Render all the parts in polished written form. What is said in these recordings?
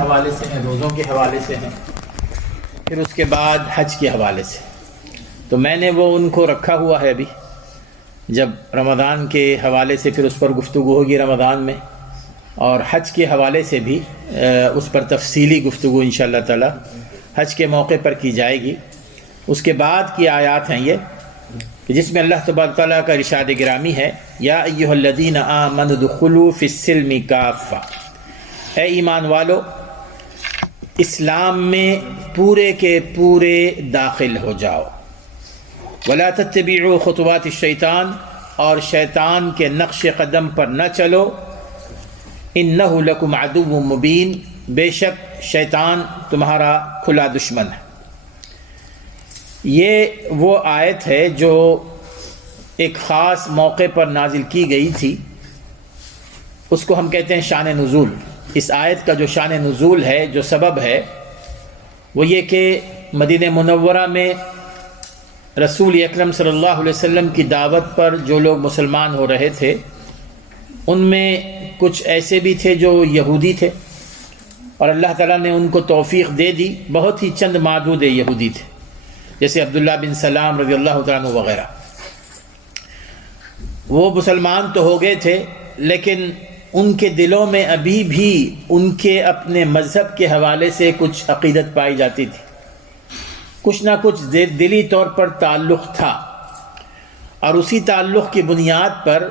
حوالے سے ہیں، روزوں کے حوالے سے ہیں، پھر اس کے بعد حج کے حوالے سے. تو میں نے وہ ان کو رکھا ہوا ہے ابھی، جب رمضان کے حوالے سے پھر اس پر گفتگو ہوگی رمضان میں، اور حج کے حوالے سے بھی اس پر تفصیلی گفتگو انشاءاللہ تعالی حج کے موقع پر کی جائے گی. اس کے بعد کی آیات ہیں یہ کہ جس میں اللہ تبارک تعالیٰ کا ارشاد گرامی ہے، یا ایھا الذین آمنوا ادخلوا فی السلم کافہ، اے ایمان والو اسلام میں پورے کے پورے داخل ہو جاؤ. ولا تتبعوا خطوات الشیطان، اور شیطان کے نقش قدم پر نہ چلو. انہ لکم عدو مبین، بے شک شیطان تمہارا کھلا دشمن ہے. یہ وہ آیت ہے جو ایک خاص موقع پر نازل کی گئی تھی، اس کو ہم کہتے ہیں شان نزول. اس آیت کا جو شان نزول ہے، جو سبب ہے، وہ یہ کہ مدینہ منورہ میں رسول اکرم صلی اللہ علیہ وسلم کی دعوت پر جو لوگ مسلمان ہو رہے تھے، ان میں کچھ ایسے بھی تھے جو یہودی تھے، اور اللہ تعالیٰ نے ان کو توفیق دے دی. بہت ہی چند معدود یہودی تھے، جیسے عبداللہ بن سلام رضی اللہ تعالیٰ عنہ وغیرہ. وہ مسلمان تو ہو گئے تھے، لیکن ان کے دلوں میں ابھی بھی ان کے اپنے مذہب کے حوالے سے کچھ عقیدت پائی جاتی تھی، کچھ نہ کچھ دلی طور پر تعلق تھا، اور اسی تعلق کی بنیاد پر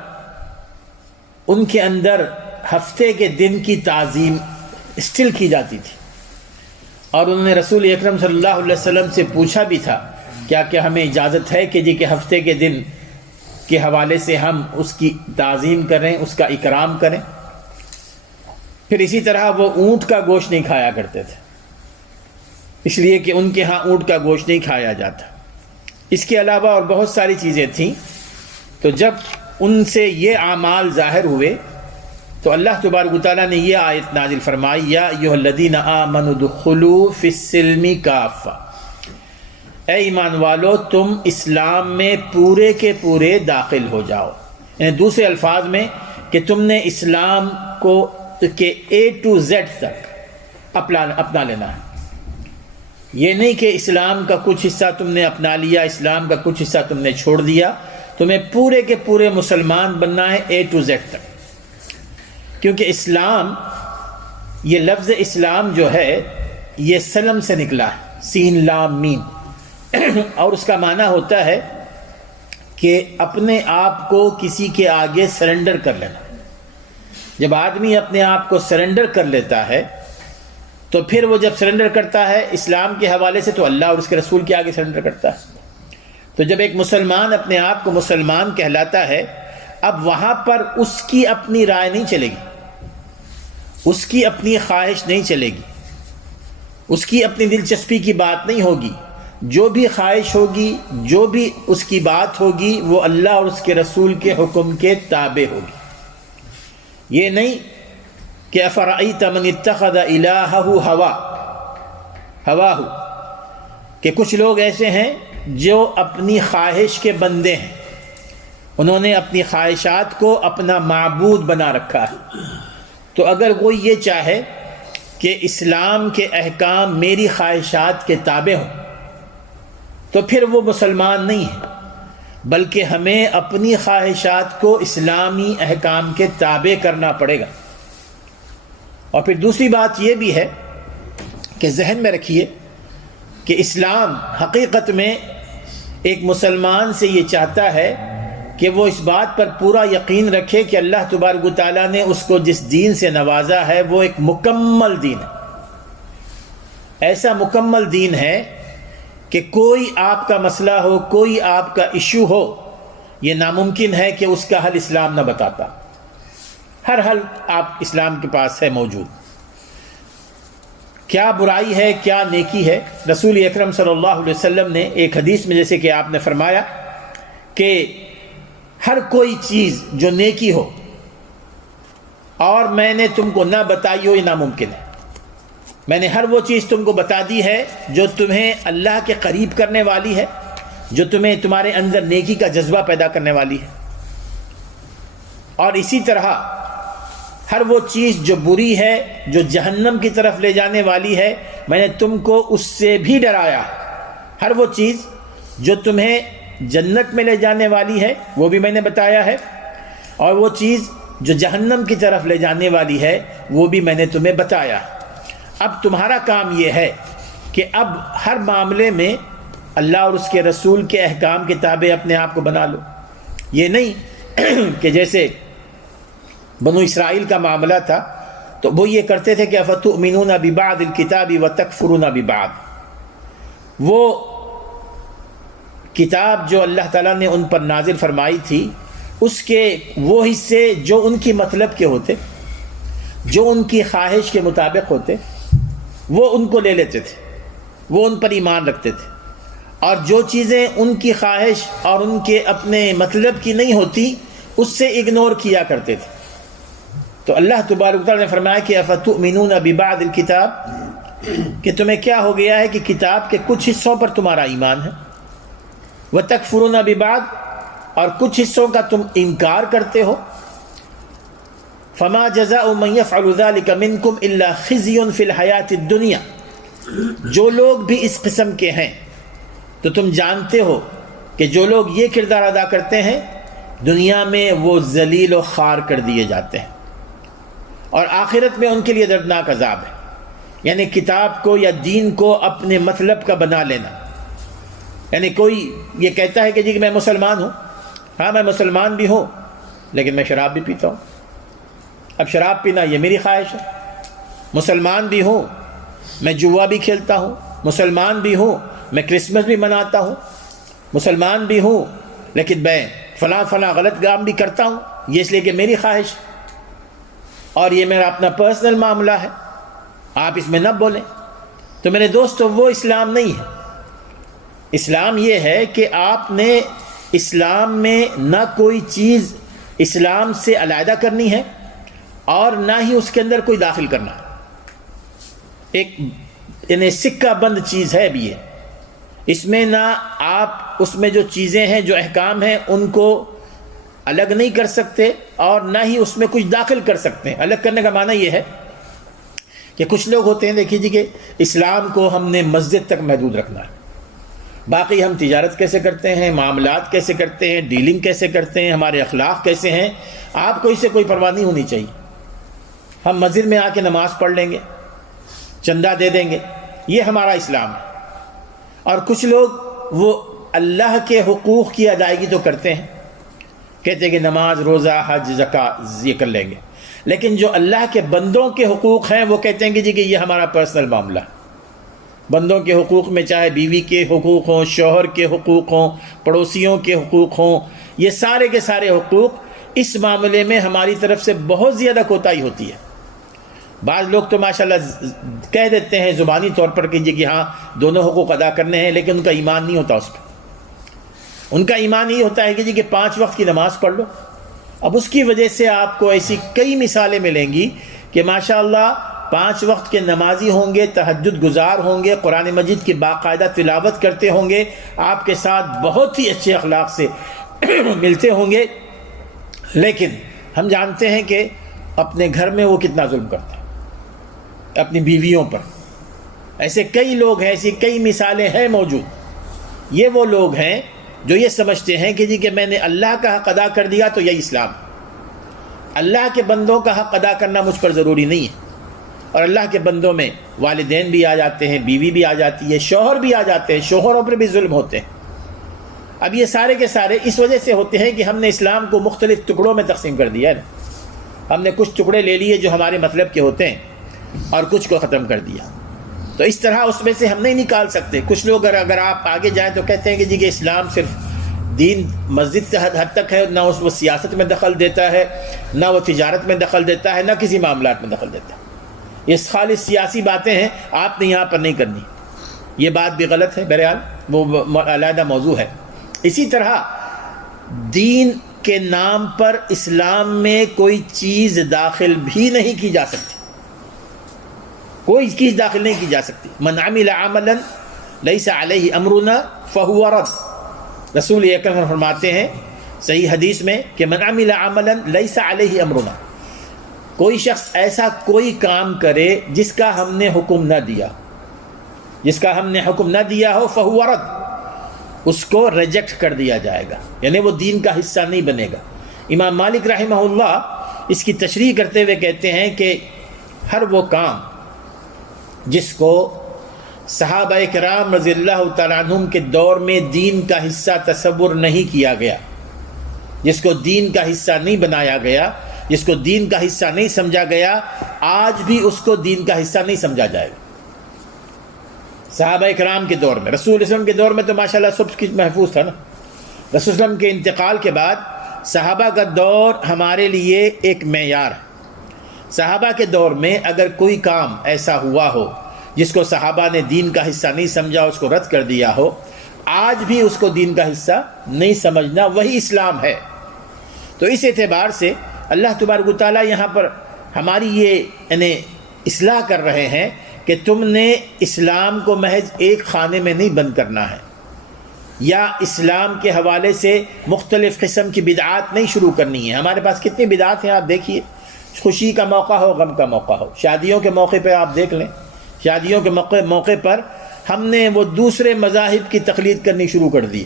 ان کے اندر ہفتے کے دن کی تعظیم اسٹل کی جاتی تھی. اور انہوں نے رسول اکرم صلی اللہ علیہ وسلم سے پوچھا بھی تھا، کیا ہمیں اجازت ہے کہ کہ ہفتے کے دن کے حوالے سے ہم اس کی تعظیم کریں، اس کا اکرام کریں. پھر اسی طرح وہ اونٹ کا گوشت نہیں کھایا کرتے تھے، اس لیے کہ ان کے ہاں اونٹ کا گوشت نہیں کھایا جاتا. اس کے علاوہ اور بہت ساری چیزیں تھیں. تو جب ان سے یہ اعمال ظاہر ہوئے تو اللہ تبارک و تعالیٰ نے یہ آیت نازل فرمائی، یا ایھا الذین آمنوا ادخلوا فی السلم کافہ، اے ایمان والو تم اسلام میں پورے کے پورے داخل ہو جاؤ. یعنی دوسرے الفاظ میں کہ تم نے اسلام کو کہ A to Z تک اپنا لینا ہے. یہ نہیں کہ اسلام کا کچھ حصہ تم نے اپنا لیا، اسلام کا کچھ حصہ تم نے چھوڑ دیا. تمہیں پورے کے پورے مسلمان بننا ہے A to Z تک. کیونکہ اسلام، یہ لفظ اسلام جو ہے یہ سلم سے نکلا ہے، سین لام میم، اور اس کا معنی ہوتا ہے کہ اپنے آپ کو کسی کے آگے سرنڈر کر لینا. جب آدمی اپنے آپ کو سرنڈر کر لیتا ہے تو پھر وہ جب سرنڈر کرتا ہے اسلام کے حوالے سے تو اللہ اور اس کے رسول کے آگے سرنڈر کرتا ہے. تو جب ایک مسلمان اپنے آپ کو مسلمان کہلاتا ہے، اب وہاں پر اس کی اپنی رائے نہیں چلے گی، اس کی اپنی خواہش نہیں چلے گی، اس کی اپنی دلچسپی کی بات نہیں ہوگی. جو بھی خواہش ہوگی، جو بھی اس کی بات ہوگی، وہ اللہ اور اس کے رسول کے حکم کے تابع ہوگی. یہ نہیں کہ افرأیت من اتخذ الہہ ہواہ، کہ کچھ لوگ ایسے ہیں جو اپنی خواہش کے بندے ہیں، انہوں نے اپنی خواہشات کو اپنا معبود بنا رکھا ہے. تو اگر کوئی یہ چاہے کہ اسلام کے احکام میری خواہشات کے تابع ہوں تو پھر وہ مسلمان نہیں ہے، بلکہ ہمیں اپنی خواہشات کو اسلامی احکام کے تابع کرنا پڑے گا. اور پھر دوسری بات یہ بھی ہے کہ ذہن میں رکھیے کہ اسلام حقیقت میں ایک مسلمان سے یہ چاہتا ہے کہ وہ اس بات پر پورا یقین رکھے کہ اللہ تبارک و تعالیٰ نے اس کو جس دین سے نوازا ہے وہ ایک مکمل دین ہے. ایسا مکمل دین ہے کہ کوئی آپ کا مسئلہ ہو، کوئی آپ کا ایشو ہو، یہ ناممکن ہے کہ اس کا حل اسلام نہ بتاتا. ہر حل آپ اسلام کے پاس ہے موجود. کیا برائی ہے، کیا نیکی ہے، رسول اکرم صلی اللہ علیہ وسلم نے ایک حدیث میں جیسے کہ آپ نے فرمایا کہ ہر کوئی چیز جو نیکی ہو اور میں نے تم کو نہ بتائی ہو، یہ ناممکن ہے. میں نے ہر وہ چیز تم کو بتا دی ہے جو تمہیں اللہ کے قریب کرنے والی ہے، جو تمہیں تمہارے اندر نیکی کا جذبہ پیدا کرنے والی ہے. اور اسی طرح ہر وہ چیز جو بری ہے، جو جہنم کی طرف لے جانے والی ہے، میں نے تم کو اس سے بھی ڈرایا۔ ہر وہ چیز جو تمہیں جنت میں لے جانے والی ہے وہ بھی میں نے بتایا ہے، اور وہ چیز جو جہنم کی طرف لے جانے والی ہے وہ بھی میں نے تمہیں بتایا۔ اب تمہارا کام یہ ہے کہ اب ہر معاملے میں اللہ اور اس کے رسول کے احکام کے تابع اپنے آپ کو بنا لو۔ یہ نہیں کہ جیسے بنو اسرائیل کا معاملہ تھا تو وہ یہ کرتے تھے کہ افتؤمنون ببعض الکتاب وتکفرون ببعض، وہ کتاب جو اللہ تعالیٰ نے ان پر نازل فرمائی تھی اس کے وہ حصے جو ان کی مطلب کے ہوتے، جو ان کی خواہش کے مطابق ہوتے، وہ ان کو لے لیتے تھے، وہ ان پر ایمان رکھتے تھے، اور جو چیزیں ان کی خواہش اور ان کے اپنے مطلب کی نہیں ہوتی اس سے اگنور کیا کرتے تھے۔ تو اللہ تبارک و تعالیٰ نے فرمایا کہ افتؤمنون ببعض الکتاب، کہ تمہیں کیا ہو گیا ہے کہ کتاب کے کچھ حصوں پر تمہارا ایمان ہے، وتکفرون ببعض، اور کچھ حصوں کا تم انکار کرتے ہو۔ فما جزاء من يفعل ذلك منكم الا خزي في الحیاۃ الدنیا، جو لوگ بھی اس قسم کے ہیں تو تم جانتے ہو کہ جو لوگ یہ کردار ادا کرتے ہیں دنیا میں وہ ذلیل و خوار کر دیے جاتے ہیں، اور آخرت میں ان کے لیے دردناک عذاب ہے۔ یعنی کتاب کو یا دین کو اپنے مطلب کا بنا لینا، یعنی کوئی یہ کہتا ہے کہ جی کہ میں مسلمان ہوں، ہاں میں مسلمان بھی ہوں لیکن میں شراب بھی پیتا ہوں، اب شراب پینا یہ میری خواہش ہے۔ مسلمان بھی ہوں، میں جوا بھی کھیلتا ہوں، مسلمان بھی ہوں، میں کرسمس بھی مناتا ہوں، مسلمان بھی ہوں لیکن میں فلاں غلط کام بھی کرتا ہوں، یہ اس لیے کہ میری خواہش اور یہ میرا اپنا پرسنل معاملہ ہے، آپ اس میں نہ بولیں۔ تو میرے دوستو وہ اسلام نہیں ہے۔ اسلام یہ ہے کہ آپ نے اسلام میں نہ کوئی چیز اسلام سے علیحدہ کرنی ہے اور نہ ہی اس کے اندر کوئی داخل کرنا ہے۔ ایک یعنی سکہ بند چیز ہے ابھی یہ، اس میں نہ آپ اس میں جو چیزیں ہیں جو احکام ہیں ان کو الگ نہیں کر سکتے اور نہ ہی اس میں کچھ داخل کر سکتے ہیں۔ الگ کرنے کا معنی یہ ہے کہ کچھ لوگ ہوتے ہیں، دیکھیے جی کہ اسلام کو ہم نے مسجد تک محدود رکھنا ہے، باقی ہم تجارت کیسے کرتے ہیں، معاملات کیسے کرتے ہیں، ڈیلنگ کیسے کرتے ہیں، ہمارے اخلاق کیسے ہیں، آپ کو اس سے کوئی پرواہ نہیں ہونی چاہیے۔ ہم مسجد میں آ کے نماز پڑھ لیں گے، چندہ دے دیں گے، یہ ہمارا اسلام ہے۔ اور کچھ لوگ وہ اللہ کے حقوق کی ادائیگی تو کرتے ہیں، کہتے ہیں کہ نماز، روزہ، حج، زکوٰۃ یہ کر لیں گے، لیکن جو اللہ کے بندوں کے حقوق ہیں وہ کہتے ہیں کہ جی کہ یہ ہمارا پرسنل معاملہ ہے۔ بندوں کے حقوق میں چاہے بیوی کے حقوق ہوں، شوہر کے حقوق ہوں، پڑوسیوں کے حقوق ہوں، یہ سارے کے سارے حقوق، اس معاملے میں ہماری طرف سے بہت زیادہ کوتاہی ہوتی ہے۔ بعض لوگ تو ماشاءاللہ کہہ دیتے ہیں زبانی طور پر کہ جی کہ ہاں دونوں حقوق ادا کرنے ہیں، لیکن ان کا ایمان نہیں ہوتا اس پہ۔ ان کا ایمان یہ ہوتا ہے کہ جی کہ 5 وقت کی نماز پڑھ لو۔ اب اس کی وجہ سے آپ کو ایسی کئی مثالیں ملیں گی کہ ماشاءاللہ 5 وقت کے نمازی ہوں گے، تہجد گزار ہوں گے، قرآن مجید کی باقاعدہ تلاوت کرتے ہوں گے، آپ کے ساتھ بہت ہی اچھے اخلاق سے ملتے ہوں گے، لیکن ہم جانتے ہیں کہ اپنے گھر میں وہ کتنا ظلم کرتے ہیں اپنی بیویوں پر۔ ایسے کئی لوگ ہیں، ایسی کئی مثالیں ہیں موجود۔ یہ وہ لوگ ہیں جو یہ سمجھتے ہیں کہ جی کہ میں نے اللہ کا حق ادا کر دیا تو یہی اسلام۔ اللہ کے بندوں کا حق ادا کرنا مجھ پر ضروری نہیں ہے، اور اللہ کے بندوں میں والدین بھی آ جاتے ہیں، بیوی بھی آ جاتی ہے، شوہر بھی آ جاتے ہیں، شوہروں پر بھی ظلم ہوتے ہیں۔ اب یہ سارے کے سارے اس وجہ سے ہوتے ہیں کہ ہم نے اسلام کو مختلف ٹکڑوں میں تقسیم کر دیا ہے۔ ہم نے کچھ ٹکڑے لے لیے جو ہمارے مطلب کے ہوتے ہیں اور کچھ کو ختم کر دیا، تو اس طرح اس میں سے ہم نہیں نکال سکتے۔ کچھ لوگ اگر آپ آگے جائیں تو کہتے ہیں کہ جی کہ اسلام صرف دین مسجد سے حد تک ہے، نہ وہ سیاست میں دخل دیتا ہے، نہ وہ تجارت میں دخل دیتا ہے، نہ کسی معاملات میں دخل دیتا ہے۔ یہ خالص سیاسی باتیں ہیں، آپ نے یہاں پر نہیں کرنی۔ یہ بات بھی غلط ہے، بہرحال وہ علیحدہ موضوع ہے۔ اسی طرح دین کے نام پر اسلام میں کوئی چیز داخل بھی نہیں کی جا سکتی، کوئی چیز داخل نہیں کی جا سکتی۔ من عمل عملا لیس علیہ امرنا فہو رد، رسول اکرم فرماتے ہیں صحیح حدیث میں کہ من عمل عملا لیس علیہ امرنا، کوئی شخص ایسا کوئی کام کرے جس کا ہم نے حکم نہ دیا، جس کا ہم نے حکم نہ دیا ہو فہو رد، اس کو ریجیکٹ کر دیا جائے گا، یعنی وہ دین کا حصہ نہیں بنے گا۔ امام مالک رحمہ اللہ اس کی تشریح کرتے ہوئے کہتے ہیں کہ ہر وہ کام جس کو صحابہ کرام رضی اللہ تعالیٰ عنہم کے دور میں دین کا حصہ تصور نہیں کیا گیا، جس کو دین کا حصہ نہیں بنایا گیا، جس کو دین کا حصہ نہیں سمجھا گیا، آج بھی اس کو دین کا حصہ نہیں سمجھا جائے گا۔ صحابہ کرام کے دور میں، رسول اللہ کے دور میں تو ماشاءاللہ سب کچھ محفوظ تھا نا۔ رسول اللہ کے انتقال کے بعد صحابہ کا دور ہمارے لیے ایک معیار ہے۔ صحابہ کے دور میں اگر کوئی کام ایسا ہوا ہو جس کو صحابہ نے دین کا حصہ نہیں سمجھا، اس کو رد کر دیا ہو، آج بھی اس کو دین کا حصہ نہیں سمجھنا وہی اسلام ہے۔ تو اس اعتبار سے اللہ تبارک و تعالیٰ یہاں پر ہماری یہ یعنی اصلاح کر رہے ہیں کہ تم نے اسلام کو محض ایک خانے میں نہیں بند کرنا ہے، یا اسلام کے حوالے سے مختلف قسم کی بدعات نہیں شروع کرنی ہے۔ ہمارے پاس کتنی بدعات ہیں آپ دیکھیے، خوشی کا موقع ہو، غم کا موقع ہو، شادیوں کے موقع پہ آپ دیکھ لیں، شادیوں کے موقع پر ہم نے وہ دوسرے مذاہب کی تقلید کرنی شروع کر دی۔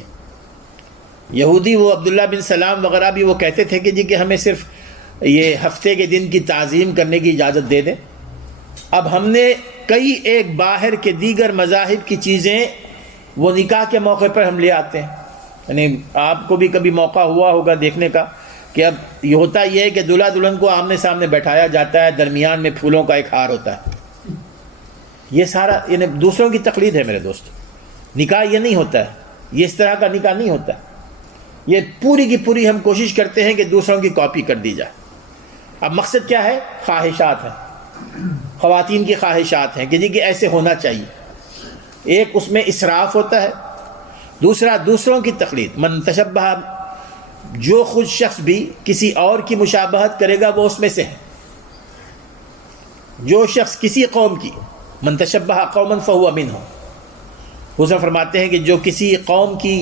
یہودی وہ عبداللہ بن سلام وغیرہ بھی وہ کہتے تھے کہ ہمیں صرف یہ ہفتے کے دن کی تعظیم کرنے کی اجازت دے دیں۔ اب ہم نے کئی ایک باہر کے دیگر مذاہب کی چیزیں وہ نکاح کے موقع پر ہم لے آتے ہیں۔ یعنی آپ کو بھی کبھی موقع ہوا ہوگا دیکھنے کا کہ اب یہ ہوتا یہ ہے کہ دلہا دلہن کو آمنے سامنے بیٹھایا جاتا ہے، درمیان میں پھولوں کا ایک ہار ہوتا ہے۔ یہ سارا یعنی دوسروں کی تقلید ہے میرے دوست۔ نکاح یہ نہیں ہوتا ہے، یہ اس طرح کا نکاح نہیں ہوتا ہے۔ یہ پوری کی پوری ہم کوشش کرتے ہیں کہ دوسروں کی کاپی کر دی جائے۔ اب مقصد کیا ہے؟ خواہشات ہیں، خواتین کی خواہشات ہیں کہ ایسے ہونا چاہیے۔ ایک اس میں اسراف ہوتا ہے، دوسرا دوسروں کی تقلید۔ من تشبہ، جو خود شخص بھی کسی اور کی مشابہت کرے گا وہ اس میں سے ہے۔ جو شخص کسی قوم کی، من تشبہ قوما فہو منہم، حضور فرماتے ہیں کہ جو کسی قوم کی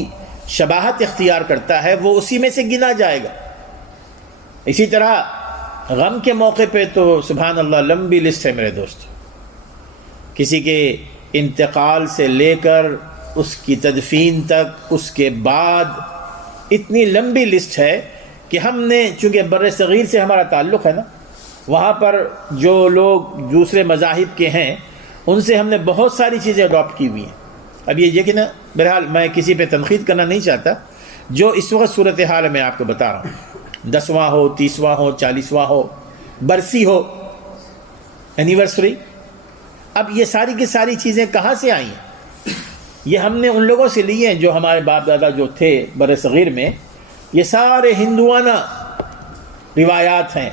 شباہت اختیار کرتا ہے وہ اسی میں سے گنا جائے گا۔ اسی طرح غم کے موقع پہ تو سبحان اللہ لمبی لسٹ ہے میرے دوست، کسی کے انتقال سے لے کر اس کی تدفین تک، اس کے بعد اتنی لمبی لسٹ ہے کہ ہم نے چونکہ بر صغیر سے ہمارا تعلق ہے نا، وہاں پر جو لوگ دوسرے مذاہب کے ہیں ان سے ہم نے بہت ساری چیزیں اڈاپٹ کی ہوئی ہیں۔ اب یہ کہ نا بہرحال میں کسی پہ تنقید کرنا نہیں چاہتا، جو اس وقت صورتحال میں آپ کو بتا رہا ہوں، 10واں ہو، 30واں ہو، 40واں ہو، برسی ہو، اینیورسری، اب یہ ساری کی ساری چیزیں کہاں سے آئی ہیں؟ یہ ہم نے ان لوگوں سے لی ہیں جو ہمارے باپ دادا جو تھے بر صغیر میں۔ یہ سارے ہندوانہ روایات ہیں،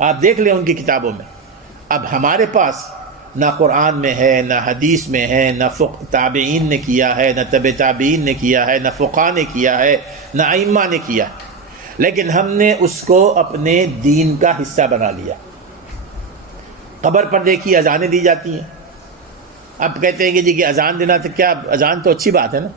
آپ دیکھ لیں ان کی کتابوں میں۔ اب ہمارے پاس نہ قرآن میں ہے، نہ حدیث میں ہے، نہ تابعین نے کیا ہے، نہ تبع تابعین نے کیا ہے، نہ فقہاء نے کیا ہے، نہ ائمہ نے کیا، لیکن ہم نے اس کو اپنے دین کا حصہ بنا لیا۔ قبر پر دیکھیے اذانیں دی جاتی ہیں۔ اب کہتے ہیں کہ اذان دینا تو کیا، اذان تو اچھی بات ہے نا،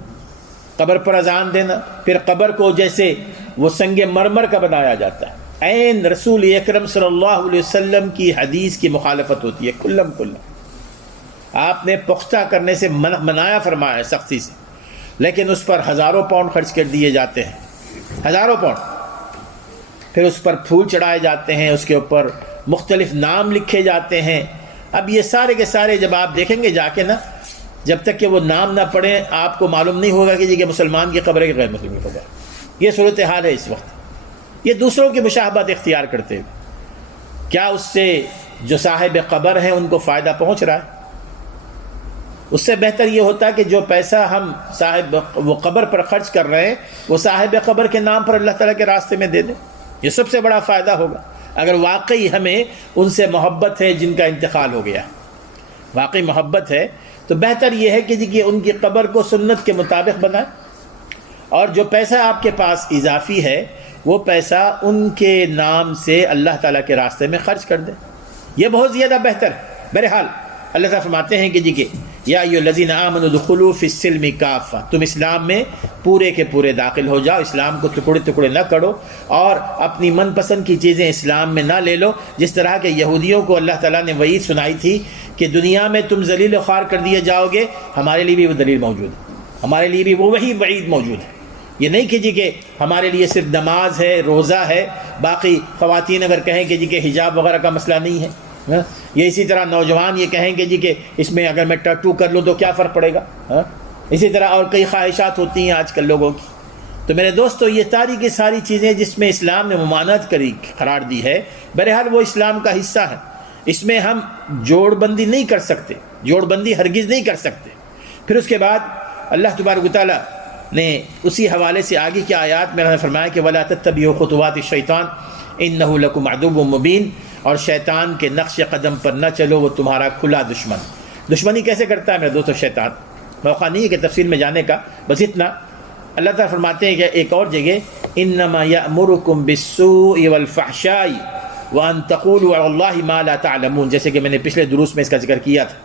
قبر پر اذان دینا، پھر قبر کو جیسے وہ سنگ مرمر کا بنایا جاتا ہے، عین رسول اکرم صلی اللہ علیہ وسلم کی حدیث کی مخالفت ہوتی ہے کلم کلم۔ آپ نے پختہ کرنے سے منایا فرمایا ہے سختی سے، لیکن اس پر ہزاروں پاؤنڈ خرچ کر دیے جاتے ہیں، ہزاروں پاؤنڈ، پھر اس پر پھول چڑھائے جاتے ہیں، اس کے اوپر مختلف نام لکھے جاتے ہیں۔ اب یہ سارے کے سارے جب آپ دیکھیں گے جا کے نا، جب تک کہ وہ نام نہ پڑھیں آپ کو معلوم نہیں ہوگا کہ مسلمان کی قبر ہے کہ غیر مسلم کی قبر ہے۔ یہ صورتحال ہے اس وقت۔ یہ دوسروں کی مشابہت اختیار کرتے ہوئے کیا اس سے جو صاحب قبر ہیں ان کو فائدہ پہنچ رہا ہے؟ اس سے بہتر یہ ہوتا ہے کہ جو پیسہ ہم صاحب وہ قبر پر خرچ کر رہے ہیں وہ صاحب قبر کے نام پر اللہ تعالیٰ کے راستے میں دے دیں، یہ سب سے بڑا فائدہ ہوگا۔ اگر واقعی ہمیں ان سے محبت ہے جن کا انتقال ہو گیا، واقعی محبت ہے، تو بہتر یہ ہے کہ ان کی قبر کو سنت کے مطابق بنائیں، اور جو پیسہ آپ کے پاس اضافی ہے وہ پیسہ ان کے نام سے اللہ تعالیٰ کے راستے میں خرچ کر دیں، یہ بہت زیادہ بہتر ہے۔ بہرحال اللہ تعالیٰ فرماتے ہیں کہ یا ایھا الذین آمنوا ادخلوا فی السلم کافہ، تم اسلام میں پورے کے پورے داخل ہو جاؤ، اسلام کو ٹکڑے ٹکڑے نہ کرو اور اپنی من پسند کی چیزیں اسلام میں نہ لے لو، جس طرح کہ یہودیوں کو اللہ تعالیٰ نے وعید سنائی تھی کہ دنیا میں تم ذلیل و خوار کر دیے جاؤ گے، ہمارے لیے بھی وہ دلیل موجود ہے، ہمارے لیے بھی وہی وعید موجود ہے۔ یہ نہیں کہ جی کہ ہمارے لیے صرف نماز ہے، روزہ ہے، باقی خواتین اگر کہیں کہ جی کہ حجاب وغیرہ کا مسئلہ نہیں ہے، یہ اسی طرح نوجوان یہ کہیں کہ جی کہ اس میں اگر میں ٹیٹو کر لوں تو کیا فرق پڑے گا، اسی طرح اور کئی خواہشات ہوتی ہیں آج کل لوگوں کی۔ تو میرے دوستو، یہ ساری کی ساری چیزیں جس میں اسلام نے ممانعت قرار دی ہے، بہرحال وہ اسلام کا حصہ ہے، اس میں ہم جوڑ بندی نہیں کر سکتے، جوڑ بندی ہرگز نہیں کر سکتے۔ پھر اس کے بعد اللہ تبارک و تعالیٰ نے اسی حوالے سے آگے کی آیات میں فرمایا کہ وَلَا تَتَّبِعُوا خُطُوَاتِ الشَّيْطَانِ إِنَّهُ لَكُمْ عَدُوٌّ مُّبِينٌ، اور شیطان کے نقش قدم پر نہ چلو، وہ تمہارا کھلا دشمن۔ دشمنی کیسے کرتا ہے میرے دوستو شیطان؟ موقع نہیں ہے کہ تفصیل میں جانے کا، بس اتنا اللہ تعالیٰ فرماتے ہیں کہ ایک اور جگہ انما یأمرکم بالسوء والفحشاء وان تقولوا علی اللہ ما لا تعلمون، جیسے کہ میں نے پچھلے دروس میں اس کا ذکر کیا تھا۔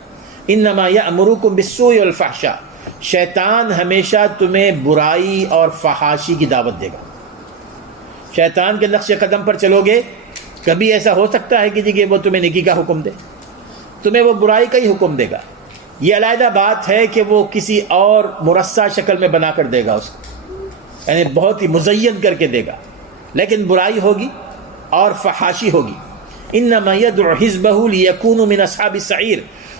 انما یأمرکم بالسوء والفحشاء، شیطان ہمیشہ تمہیں برائی اور فحاشی کی دعوت دے گا۔ شیطان کے نقش قدم پر چلو گے، کبھی ایسا ہو سکتا ہے کہ جی کہ وہ تمہیں نیکی کا حکم دے، تمہیں وہ برائی کا ہی حکم دے گا۔ یہ علیحدہ بات ہے کہ وہ کسی اور مرصع شکل میں بنا کر دے گا اس کو، یعنی بہت ہی مزین کر کے دے گا، لیکن برائی ہوگی اور فحاشی ہوگی۔ انما یدعو حزبہ لیکونوا من اصحاب السعیر،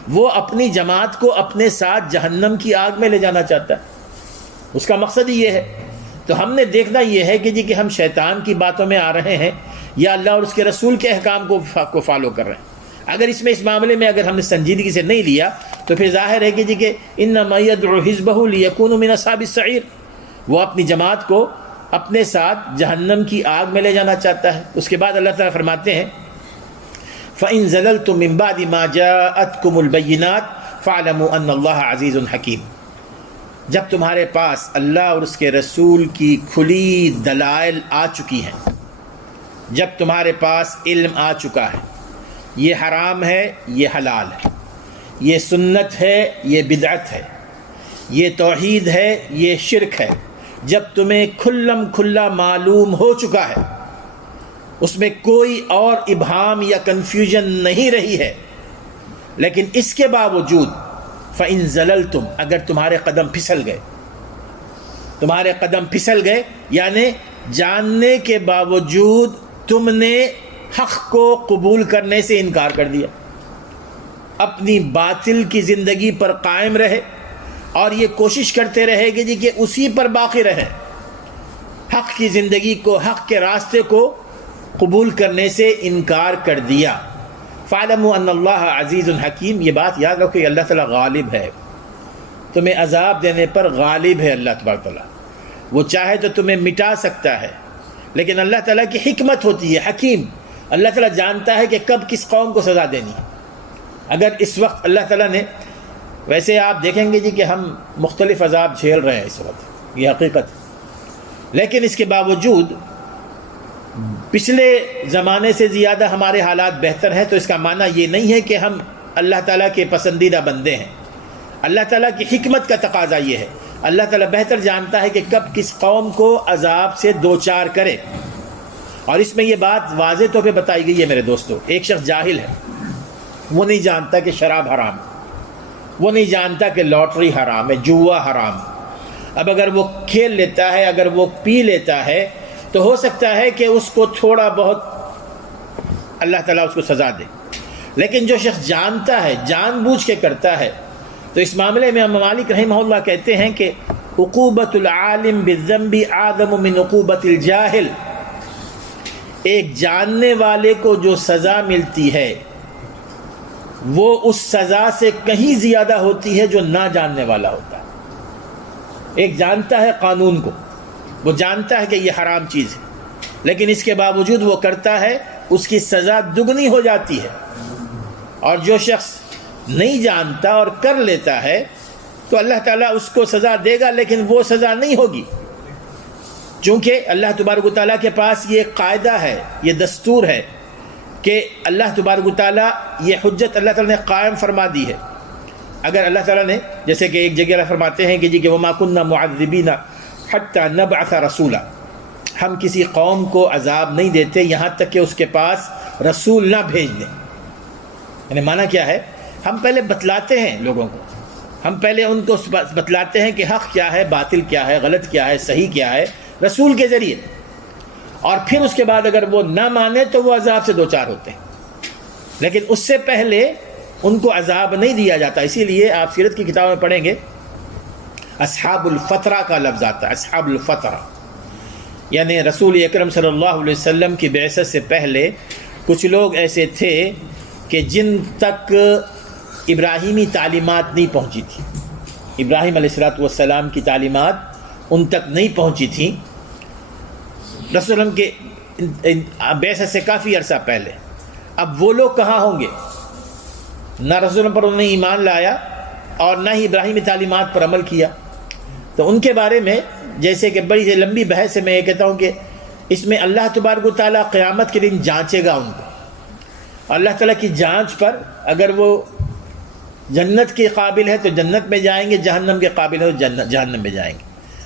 وہ اپنی جماعت کو اپنے ساتھ جہنم کی آگ میں لے جانا چاہتا ہے، اس کا مقصد ہی یہ ہے۔ تو ہم نے دیکھنا یہ ہے کہ جی کہ ہم شیطان کی باتوں میں آ رہے ہیں یا اللہ اور اس کے رسول کے احکام کو فالو کر رہے ہیں۔ اگر اس معاملے میں اگر ہم نے سنجیدگی سے نہیں لیا تو پھر ظاہر ہے کہ جی کہ انما یدعو حزبہ لیکونوا من اصحاب السعیر، وہ اپنی جماعت کو اپنے ساتھ جہنم کی آگ میں لے جانا چاہتا ہے۔ اس کے بعد اللہ تعالیٰ فرماتے ہیں فَإِن زَلَلْتُم مِّن بَعْدِ مَا جَاءَتْكُمُ الْبَيِّنَاتُ فَاعْلَمُوا أَنَّ اللَّهَ عَزِيزٌ حَكِيمٌ، جب تمہارے پاس اللہ اور اس کے رسول کی کھلی دلائل آ چکی ہیں، جب تمہارے پاس علم آ چکا ہے، یہ حرام ہے، یہ حلال ہے، یہ سنت ہے، یہ بدعت ہے، یہ توحید ہے، یہ شرک ہے، جب تمہیں کھلم کھلا معلوم ہو چکا ہے، اس میں کوئی اور ابہام یا کنفیوژن نہیں رہی ہے، لیکن اس کے باوجود فَإِن زَلَلْتُمْ، اگر تمہارے قدم پھسل گئے، یعنی جاننے کے باوجود تم نے حق کو قبول کرنے سے انکار کر دیا، اپنی باطل کی زندگی پر قائم رہے اور یہ کوشش کرتے رہے کہ جی کہ اسی پر باقی رہے، حق کی زندگی کو، حق کے راستے کو قبول کرنے سے انکار کر دیا۔ فَاعْلَمُوا أَنَّ اللَّهَ عَزِيزٌ حَكِيمٌ، یہ بات یاد رکھو کہ اللہ تعالیٰ غالب ہے، تمہیں عذاب دینے پر غالب ہے اللہ تبارک تعالیٰ، وہ چاہے تو تمہیں مٹا سکتا ہے، لیکن اللہ تعالیٰ کی حکمت ہوتی ہے، حکیم، اللہ تعالیٰ جانتا ہے کہ کب کس قوم کو سزا دینی ہے۔ اگر اس وقت اللہ تعالیٰ نے، ویسے آپ دیکھیں گے جی کہ ہم مختلف عذاب جھیل رہے ہیں اس وقت، یہ حقیقت ہے، لیکن اس کے باوجود پچھلے زمانے سے زیادہ ہمارے حالات بہتر ہیں، تو اس کا معنی یہ نہیں ہے کہ ہم اللہ تعالیٰ کے پسندیدہ بندے ہیں۔ اللہ تعالیٰ کی حکمت کا تقاضا یہ ہے، اللہ تعالیٰ بہتر جانتا ہے کہ کب کس قوم کو عذاب سے دوچار کرے، اور اس میں یہ بات واضح طور پہ بتائی گئی ہے میرے دوستو۔ ایک شخص جاہل ہے، وہ نہیں جانتا کہ شراب حرام ہے، وہ نہیں جانتا کہ لاٹری حرام ہے، جوا حرام ہے۔ اب اگر وہ کھیل لیتا ہے، اگر وہ پی لیتا ہے، تو ہو سکتا ہے کہ اس کو تھوڑا بہت اللہ تعالیٰ اس کو سزا دے، لیکن جو شخص جانتا ہے، جان بوجھ کے کرتا ہے، تو اس معاملے میں امام مالک رحمہ اللہ کہتے ہیں کہ عقوبۃ العالم بالذنب اعظم من عقوبۃ الجاہل، ایک جاننے والے کو جو سزا ملتی ہے وہ اس سزا سے کہیں زیادہ ہوتی ہے جو نہ جاننے والا ہوتا ہے۔ ایک جانتا ہے قانون کو، وہ جانتا ہے کہ یہ حرام چیز ہے، لیکن اس کے باوجود وہ کرتا ہے، اس کی سزا دگنی ہو جاتی ہے، اور جو شخص نہیں جانتا اور کر لیتا ہے تو اللہ تعالیٰ اس کو سزا دے گا، لیکن وہ سزا نہیں ہوگی، چونکہ اللہ تبارک و تعالیٰ کے پاس یہ قاعدہ ہے، یہ دستور ہے کہ اللہ تبارک و تعالیٰ، یہ حجت اللہ تعالیٰ نے قائم فرما دی ہے اگر اللہ تعالیٰ نے، جیسے کہ ایک جگہ اللہ فرماتے ہیں کہ جی کہ وما كنا معذبین حتی نبعث رسولا، ہم کسی قوم کو عذاب نہیں دیتے یہاں تک کہ اس کے پاس رسول نہ بھیج دیں. یعنی معنی کیا ہے؟ ہم پہلے بتلاتے ہیں لوگوں کو، ہم پہلے ان کو بتلاتے ہیں کہ حق کیا ہے، باطل کیا ہے، غلط کیا ہے، صحیح کیا ہے، رسول کے ذریعے. اور پھر اس کے بعد اگر وہ نہ مانے تو وہ عذاب سے دوچار ہوتے ہیں، لیکن اس سے پہلے ان کو عذاب نہیں دیا جاتا. اسی لیے آپ سیرت کی کتاب میں پڑھیں گے اصحاب الفترہ کا لفظ آتا ہے. اصحاب الفترہ یعنی رسول اکرم صلی اللہ علیہ وسلم کی بعثت سے پہلے کچھ لوگ ایسے تھے کہ جن تک ابراہیمی تعلیمات نہیں پہنچی تھی. ابراہیم علیہ السلام کی تعلیمات ان تک نہیں پہنچی تھیں رسول اللہ کے بعثت سے کافی عرصہ پہلے. اب وہ لوگ کہاں ہوں گے؟ نہ رسول اللہ پر انہوں نے ایمان لایا اور نہ ہی ابراہیمی تعلیمات پر عمل کیا. تو ان کے بارے میں جیسے کہ بڑی سی لمبی بحث ہے، میں یہ کہتا ہوں کہ اس میں اللہ تبارک و تعالیٰ قیامت کے دن جانچے گا ان کو. اللہ تعالیٰ کی جانچ پر اگر وہ جنت کے قابل ہے تو جنت میں جائیں گے، جہنم کے قابل ہے تو جہنم میں جائیں گے.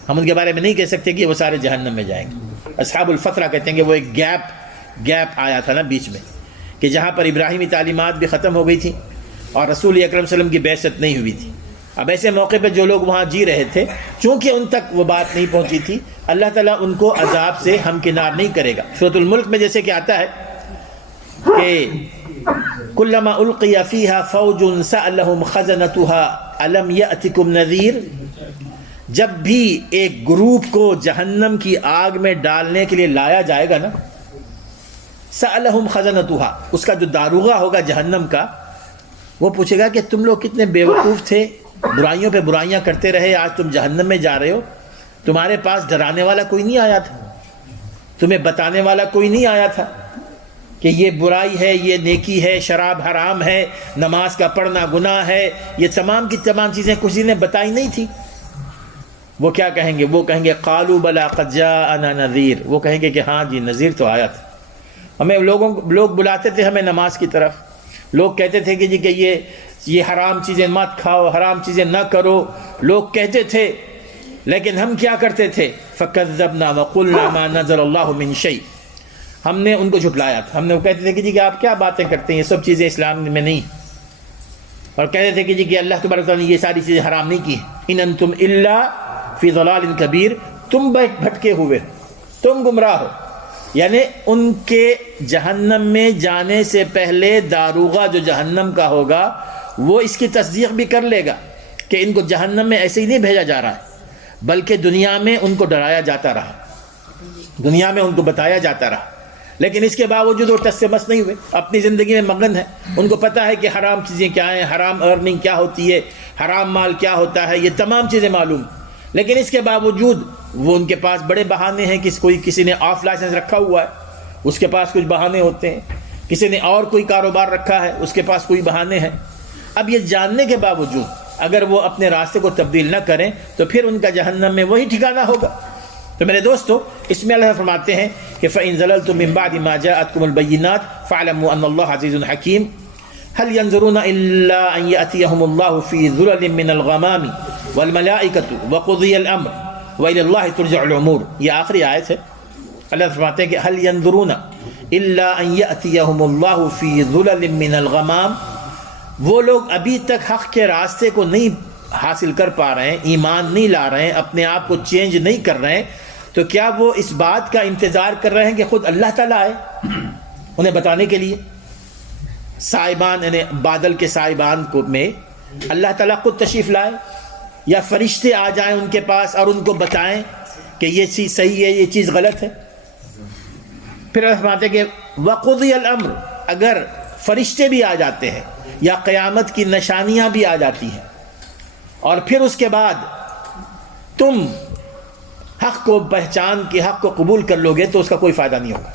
ہم ان کے بارے میں نہیں کہہ سکتے کہ وہ سارے جہنم میں جائیں گے. اصحاب الفترہ کہتے ہیں کہ وہ ایک گیپ آیا تھا نا بیچ میں، کہ جہاں پر ابراہیمی تعلیمات بھی ختم ہو گئی تھی اور رسول اکرم صلی اللہ علیہ وسلم کی بعثت نہیں ہوئی تھی. اب ایسے موقع پہ جو لوگ وہاں جی رہے تھے، چونکہ ان تک وہ بات نہیں پہنچی تھی، اللہ تعالیٰ ان کو عذاب سے ہمکنار نہیں کرے گا. سورۃ الملک میں جیسے کہ آتا ہے کہ کلما القی فیہا فوج سألہم خزنتها الم یأتکم نذیر، جب بھی ایک گروپ کو جہنم کی آگ میں ڈالنے کے لیے لایا جائے گا نا، سألہم خزنتها، اس کا جو داروغہ ہوگا جہنم کا، وہ پوچھے گا کہ تم لوگ کتنے بیوقوف تھے، برائیوں پہ برائیاں کرتے رہے، آج تم جہنم میں جا رہے ہو. تمہارے پاس ڈرانے والا کوئی نہیں آیا تھا، تمہیں بتانے والا کوئی نہیں آیا تھا کہ یہ برائی ہے، یہ نیکی ہے، شراب حرام ہے، نماز کا پڑھنا گناہ ہے، یہ تمام کی تمام چیزیں کسی نے بتائی نہیں تھی. وہ کیا کہیں گے؟ وہ کہیں گے قالوا بلا قد جاءنا نذیر، وہ کہیں گے کہ ہاں جی نذیر تو آیا تھا. ہمیں لوگ بلاتے تھے ہمیں نماز کی طرف، لوگ کہتے تھے کہ جی کہ یہ حرام چیزیں مت کھاؤ، حرام چیزیں نہ کرو، لوگ کہتے تھے، لیکن ہم کیا کرتے تھے؟ فَكَذَّبْنَا وَقُلْنَا مَا نَزَلَ اللَّهُ مِن شَيْءٍ، ہم نے ان کو جھٹلایا تھا. ہم نے وہ کہتے تھے کہ جی کہ آپ کیا باتیں کرتے ہیں، یہ سب چیزیں اسلام میں نہیں، اور کہتے تھے کہ جی کہ اللہ تبارک و تعالیٰ نے یہ ساری چیزیں حرام نہیں کی. ان انتم الا فی ضلال کبیر، تم بھٹکے ہوئے، تم گمراہ ہو. یعنی ان کے جہنم میں جانے سے پہلے داروغہ جو جہنم کا ہوگا وہ اس کی تصدیق بھی کر لے گا کہ ان کو جہنم میں ایسے ہی نہیں بھیجا جا رہا ہے، بلکہ دنیا میں ان کو ڈرایا جاتا رہا، دنیا میں ان کو بتایا جاتا رہا. لیکن اس کے باوجود وہ ٹس سے مس نہیں ہوئے، اپنی زندگی میں مگن ہے. ان کو پتہ ہے کہ حرام چیزیں کیا ہیں، حرام ارننگ کیا ہوتی ہے، حرام مال کیا ہوتا ہے، یہ تمام چیزیں معلوم. لیکن اس کے باوجود وہ ان کے پاس بڑے بہانے ہیں کہ کسی نے آف لائسنس رکھا ہوا ہے، اس کے پاس کچھ بہانے ہوتے ہیں، کسی نے اور کوئی کاروبار رکھا ہے، اس کے پاس کوئی بہانے ہیں. اب یہ جاننے کے باوجود اگر وہ اپنے راستے کو تبدیل نہ کریں تو پھر ان کا جہنم میں وہی ٹھکانہ ہوگا. تو میرے دوستو، اس میں اللہ فرماتے ہیں کہ فَإِن زَلَلْتُم مِّن بَعْدِ مَا جَاءَتْكُمُ الْبَيِّنَاتُ فَاعْلَمُوا أَنَّ اللَّهَ عَزِيزٌ حَكِيمٌ هَلْ يَنظُرُونَ إِلَّا أَن يَأْتِيَهُمُ اللَّهُ فِي ظُلَلٍ مِّنَ الْغَمَامِ وَالْمَلَائِكَةُ وَقُضِيَ الْأَمْرُ وَإِلَى اللَّهِ تُرْجَعُ الْأُمُورُ. یہ آخری آیت ہے. اللہ فرماتے ہیں کہ هَلْ يَنظُرُونَ إِلَّا أَن يَأْتِيَهُمُ اللَّهُ فِي ظُلَلٍ مِّنَ الْغَمَامِ، وہ لوگ ابھی تک حق کے راستے کو نہیں حاصل کر پا رہے ہیں، ایمان نہیں لا رہے ہیں، اپنے آپ کو چینج نہیں کر رہے ہیں، تو کیا وہ اس بات کا انتظار کر رہے ہیں کہ خود اللہ تعالیٰ آئے انہیں بتانے کے لیے؟ سائبان یعنی بادل کے سائبان کو میں اللہ تعالیٰ خود تشریف لائے، یا فرشتے آ جائیں ان کے پاس اور ان کو بتائیں کہ یہ چیز صحیح ہے، یہ چیز غلط ہے. پھر اللہ فرماتے کہ وقضی الامر، اگر فرشتے بھی آ جاتے ہیں یا قیامت کی نشانیاں بھی آ جاتی ہیں اور پھر اس کے بعد تم حق کو پہچان کے حق کو قبول کر لو گے تو اس کا کوئی فائدہ نہیں ہوگا.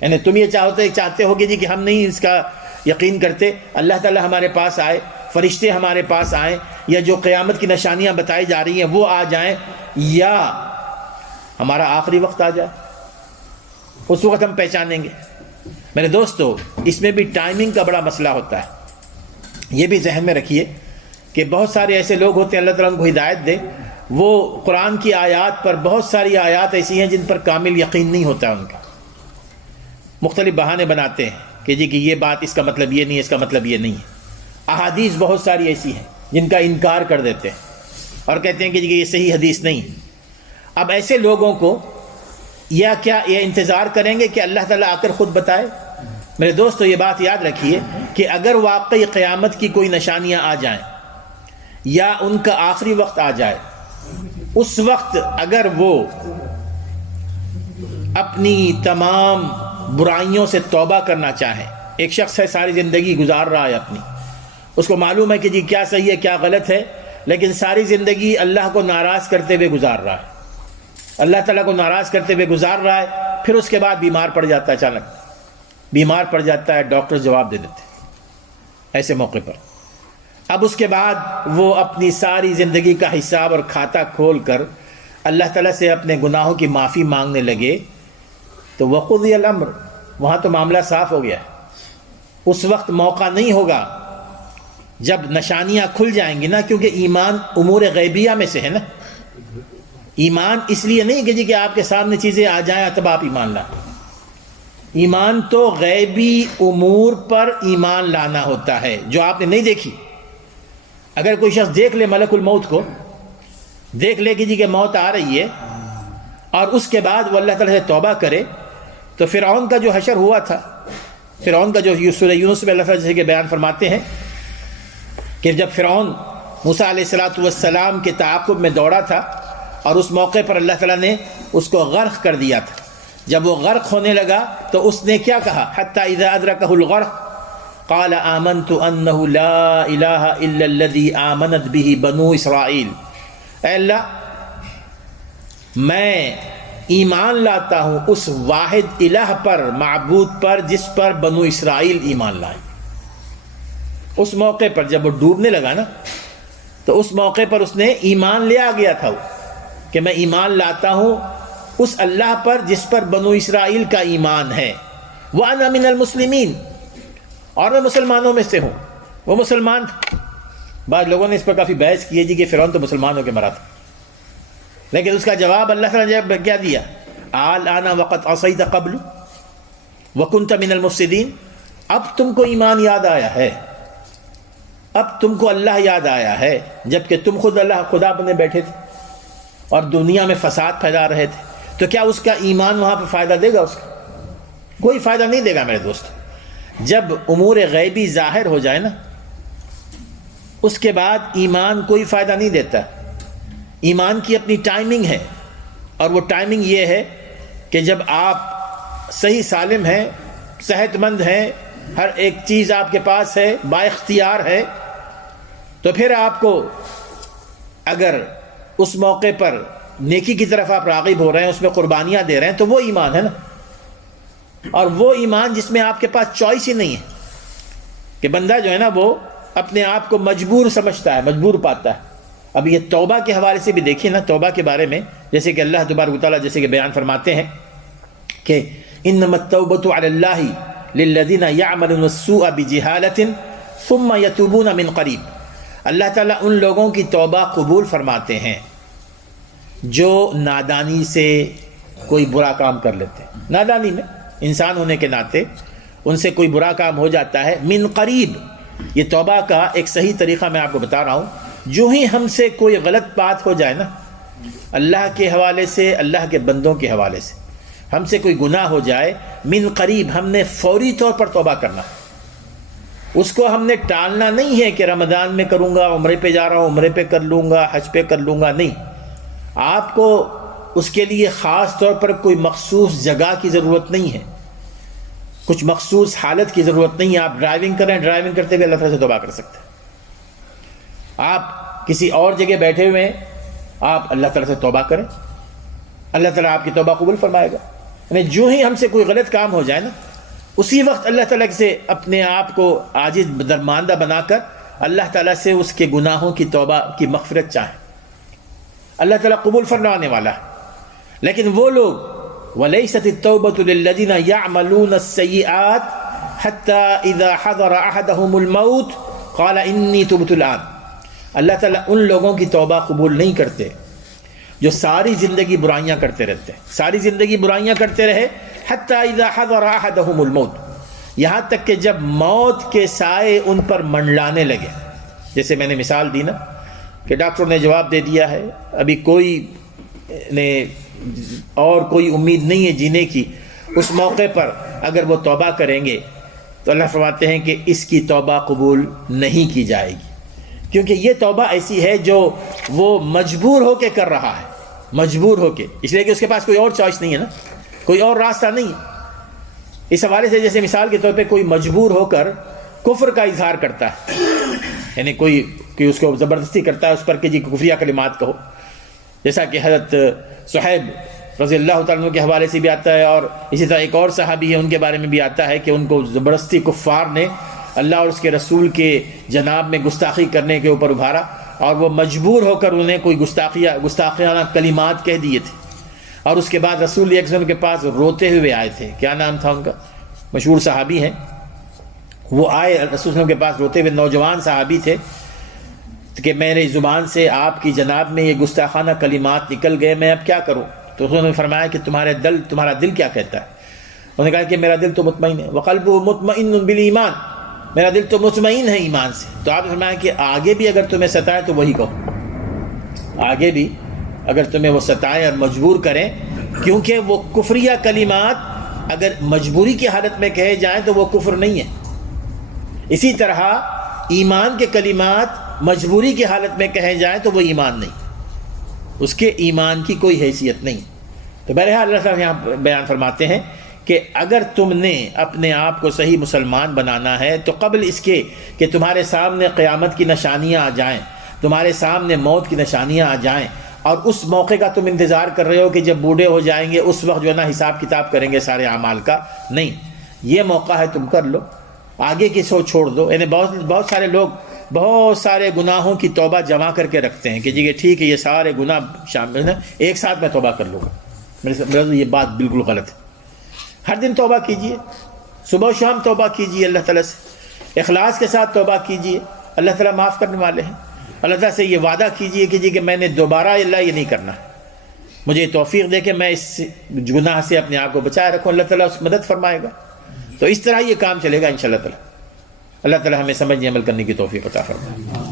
یعنی تم یہ چاہتے ہو جی کہ ہم نہیں اس کا یقین کرتے، اللہ تعالیٰ ہمارے پاس آئے، فرشتے ہمارے پاس آئیں، یا جو قیامت کی نشانیاں بتائی جا رہی ہیں وہ آ جائیں، یا ہمارا آخری وقت آ جائے، اس وقت ہم پہچانیں گے. میرے دوستو، اس میں بھی ٹائمنگ کا بڑا مسئلہ ہوتا ہے. یہ بھی ذہن میں رکھیے کہ بہت سارے ایسے لوگ ہوتے ہیں اللہ تعالیٰ ان کو ہدایت دے، وہ قرآن کی آیات پر، بہت ساری آیات ایسی ہیں جن پر کامل یقین نہیں ہوتا ان کا، مختلف بہانے بناتے ہیں کہ جی کہ یہ بات اس کا مطلب یہ نہیں ہے، اس کا مطلب یہ نہیں ہے۔ احادیث بہت ساری ایسی ہیں جن کا انکار کر دیتے ہیں اور کہتے ہیں کہ جی کہ یہ صحیح حدیث نہیں۔ اب ایسے لوگوں کو یا کیا یہ انتظار کریں گے کہ اللہ تعالیٰ آ کر خود بتائے؟ میرے دوستو یہ بات یاد رکھیے کہ اگر واقعی قیامت کی کوئی نشانیاں آ جائیں یا ان کا آخری وقت آ جائے، اس وقت اگر وہ اپنی تمام برائیوں سے توبہ کرنا چاہیں، ایک شخص ہے ساری زندگی گزار رہا ہے اپنی، اس کو معلوم ہے کہ جی کیا صحیح ہے کیا غلط ہے، لیکن ساری زندگی اللہ کو ناراض کرتے ہوئے گزار رہا ہے، اللہ تعالیٰ کو ناراض کرتے ہوئے گزار رہا ہے، پھر اس کے بعد بیمار پڑ جاتا ہے، اچانک بیمار پڑ جاتا ہے، ڈاکٹر جواب دے دیتے ہیں ایسے موقع پر۔ اب اس کے بعد وہ اپنی ساری زندگی کا حساب اور کھاتا کھول کر اللہ تعالیٰ سے اپنے گناہوں کی معافی مانگنے لگے تو وقضی الامر، وہاں تو معاملہ صاف ہو گیا ہے۔ اس وقت موقع نہیں ہوگا جب نشانیاں کھل جائیں گی نا، کیونکہ ایمان امور غیبیہ میں سے ہے نا۔ ایمان اس لیے نہیں کہ جی کہ آپ کے سامنے چیزیں آ جائیں تب آپ ایمان لائیں، ایمان تو غیبی امور پر ایمان لانا ہوتا ہے جو آپ نے نہیں دیکھی۔ اگر کوئی شخص دیکھ لے ملک الموت کو، دیکھ لے کہ جی کہ موت آ رہی ہے، اور اس کے بعد وہ اللہ تعالیٰ سے توبہ کرے، تو فرعون کا جو حشر ہوا تھا، فرعون کا جو سورہ یونس میں اللہ تعالیٰ جیسے کہ بیان فرماتے ہیں کہ جب فرعون موسیٰ علیہ السلام کے تعاقب میں دوڑا تھا اور اس موقع پر اللہ تعالیٰ نے اس کو غرق کر دیا تھا، جب وہ غرق ہونے لگا تو اس نے کیا کہا؟ حتی اذا ادرکہ الغرق قال آمنت انہ لا الہ الا الذی آمنت بہ بنو اسرائیل، اے اللہ میں ایمان لاتا ہوں اس واحد الہ پر، معبود پر، جس پر بنو اسرائیل ایمان لائیں۔ اس موقع پر جب وہ ڈوبنے لگا نا تو اس موقع پر اس نے ایمان لے آ گیا تھا کہ میں ایمان لاتا ہوں اس اللہ پر جس پر بنو اسرائیل کا ایمان ہے، وَأَنَا مِنَ الْمُسْلِمِينَ، اور میں مسلمانوں میں سے ہوں۔ وہ مسلمان تھا۔ بعض لوگوں نے اس پر کافی بحث کی ہے جی کہ فرعون تو مسلمان ہو کے مرا تھا، لیکن اس کا جواب اللہ تعالیٰ نے کیا دیا؟ الآن وقد عصیت قبل وکنت من المفسدین، اب تم کو ایمان یاد آیا ہے، اب تم کو اللہ یاد آیا ہے، جبکہ تم خود اللہ خدا بنے بیٹھے تھے اور دنیا میں فساد پھیلا رہے تھے، تو کیا اس کا ایمان وہاں پہ فائدہ دے گا؟ اس کا کوئی فائدہ نہیں دے گا میرے دوست۔ جب امور غیبی ظاہر ہو جائے نا، اس کے بعد ایمان کوئی فائدہ نہیں دیتا۔ ایمان کی اپنی ٹائمنگ ہے، اور وہ ٹائمنگ یہ ہے کہ جب آپ صحیح سالم ہیں، صحت مند ہیں، ہر ایک چیز آپ کے پاس ہے، با اختیار ہے، تو پھر آپ کو اگر اس موقع پر نیکی کی طرف آپ راغب ہو رہے ہیں، اس میں قربانیاں دے رہے ہیں، تو وہ ایمان ہے نا۔ اور وہ ایمان جس میں آپ کے پاس چوائس ہی نہیں ہے، کہ بندہ جو ہے نا وہ اپنے آپ کو مجبور سمجھتا ہے، مجبور پاتا ہے۔ اب یہ توبہ کے حوالے سے بھی دیکھیے نا، توبہ کے بارے میں جیسے کہ اللہ تبارک و تعالیٰ جیسے کہ بیان فرماتے ہیں کہ انما التوبۃ علی اللہ للذین یعملون السوء بجہالۃ ثم یتوبون من قریب، اللہ تعالیٰ ان لوگوں کی توبہ قبول فرماتے ہیں جو نادانی سے کوئی برا کام کر لیتے ہیں، نادانی میں انسان ہونے کے ناطے ان سے کوئی برا کام ہو جاتا ہے، من قریب۔ یہ توبہ کا ایک صحیح طریقہ میں آپ کو بتا رہا ہوں، جو ہی ہم سے کوئی غلط بات ہو جائے نا، اللہ کے حوالے سے، اللہ کے بندوں کے حوالے سے ہم سے کوئی گناہ ہو جائے، من قریب ہم نے فوری طور پر توبہ کرنا، اس کو ہم نے ٹالنا نہیں ہے کہ رمضان میں کروں گا، عمرے پہ جا رہا ہوں عمرے پہ کر لوں گا، حج پہ کر لوں گا، نہیں۔ آپ کو اس کے لیے خاص طور پر کوئی مخصوص جگہ کی ضرورت نہیں ہے، کچھ مخصوص حالت کی ضرورت نہیں ہے۔ آپ ڈرائیونگ کریں، ڈرائیونگ کرتے ہوئے اللہ تعالیٰ سے توبہ کر سکتے ہیں۔ آپ کسی اور جگہ بیٹھے ہوئے ہیں، آپ اللہ تعالیٰ سے توبہ کریں، اللہ تعالیٰ آپ کی توبہ قبول فرمائے گا۔ یعنی جو ہی ہم سے کوئی غلط کام ہو جائے نا، اسی وقت اللہ تعالیٰ سے اپنے آپ کو عاجز درماندہ بنا کر اللہ تعالیٰ سے اس کے گناہوں کی توبہ کی مغفرت چاہیں، اللہ تعالیٰ قبول فرمانے والا ہے۔ لیکن وہ لوگ وَلَيْسَتِ التَّوْبَةُ لِلَّذِينَ يَعْمَلُونَ السَّيِّئَاتِ حَتَّى إِذَا حَضَرَ أَحَدَهُمُ الْمَوْتُ قَالَ إِنِّي تُبْتُ الْآنَ، اللہ تعالیٰ ان لوگوں کی توبہ قبول نہیں کرتے جو ساری زندگی برائیاں کرتے رہتے ہیں، ساری زندگی برائیاں کرتے رہے، حتی اذا حضر احدهم الموت، یہاں تک کہ جب موت کے سائے ان پر منڈلانے لگے. جیسے میں نے مثال دی نا کہ ڈاکٹر نے جواب دے دیا ہے، ابھی اور کوئی امید نہیں ہے جینے کی، اس موقع پر اگر وہ توبہ کریں گے تو اللہ فرماتے ہیں کہ اس کی توبہ قبول نہیں کی جائے گی، کیونکہ یہ توبہ ایسی ہے جو وہ مجبور ہو کے کر رہا ہے، مجبور ہو کے، اس لیے کہ اس کے پاس کوئی اور چوائس نہیں ہے نا، کوئی اور راستہ نہیں ہے. اس حوالے سے جیسے مثال کے طور پہ کوئی مجبور ہو کر کفر کا اظہار کرتا ہے، یعنی کوئی اس کو زبردستی کرتا ہے اس پر کہ جی کفریہ کلمات کہو، جیسا کہ حضرت صہیب رضی اللہ تعالیٰ عنہ کے حوالے سے بھی آتا ہے، اور اسی طرح ایک اور صحابی ہے ان کے بارے میں بھی آتا ہے کہ ان کو زبردستی کفار نے اللہ اور اس کے رسول کے جناب میں گستاخی کرنے کے اوپر ابھارا، اور وہ مجبور ہو کر انہیں کوئی گستاخیانہ کلمات کہہ دیے تھے، اور اس کے بعد رسول اللہ صلی اللہ علیہ وسلم کے پاس روتے ہوئے آئے تھے. کیا نام تھا ان کا؟ مشہور صحابی ہیں، وہ آئے رسول اللہ علیہ وسلم کے پاس روتے ہوئے، نوجوان صحابی تھے، کہ میری زبان سے آپ کی جناب میں یہ گستاخانہ کلمات نکل گئے، میں اب کیا کروں؟ تو انہوں نے فرمایا کہ تمہارا دل کیا کہتا ہے؟ انہوں نے کہا کہ میرا دل تو مطمئن ہے، وقلبہ مطمئن بالایمان، میرا دل تو مطمئن ہے ایمان سے. تو آپ نے فرمایا کہ آگے بھی اگر تمہیں ستائے تو وہی کہو، آگے بھی اگر تمہیں وہ ستائیں اور مجبور کریں، کیونکہ وہ کفریہ کلمات اگر مجبوری کی حالت میں کہے جائیں تو وہ کفر نہیں ہے، اسی طرح ایمان کے کلمات مجبوری کی حالت میں کہے جائیں تو وہ ایمان نہیں، اس کے ایمان کی کوئی حیثیت نہیں. تو بہرحال اللہ تعالیٰ یہاں بیان فرماتے ہیں کہ اگر تم نے اپنے آپ کو صحیح مسلمان بنانا ہے تو قبل اس کے کہ تمہارے سامنے قیامت کی نشانیاں آ جائیں، تمہارے سامنے موت کی نشانیاں آ جائیں، اور اس موقع کا تم انتظار کر رہے ہو کہ جب بوڑھے ہو جائیں گے اس وقت جو ہے نا حساب کتاب کریں گے سارے اعمال کا، نہیں، یہ موقع ہے تم کر لو، آگے کی سوچ چھوڑ دو. یعنی بہت سارے لوگ بہت سارے گناہوں کی توبہ جمع کر کے رکھتے ہیں کہ جی ٹھیک ہے یہ سارے گناہ شامل ہیں، ایک ساتھ میں توبہ کر لوں گا. میرا یہ بات بالکل غلط ہے. ہر دن توبہ کیجئے، صبح و شام توبہ کیجئے، اللہ تعالیٰ سے اخلاص کے ساتھ توبہ کیجئے، اللہ تعالیٰ معاف کرنے والے ہیں. اللہ تعالیٰ سے یہ وعدہ کیجئے کہ میں نے دوبارہ اللہ یہ نہیں کرنا، مجھے توفیق دے کہ میں اس گناہ سے اپنے آپ کو بچائے رکھوں، اللہ تعالیٰ اس مدد فرمائے گا. تو اس طرح یہ کام چلے گا انشاءاللہ تعالیٰ. اللہ تعالیٰ ہمیں سمجھنے عمل کرنے کی توفیق عطا فرمائے.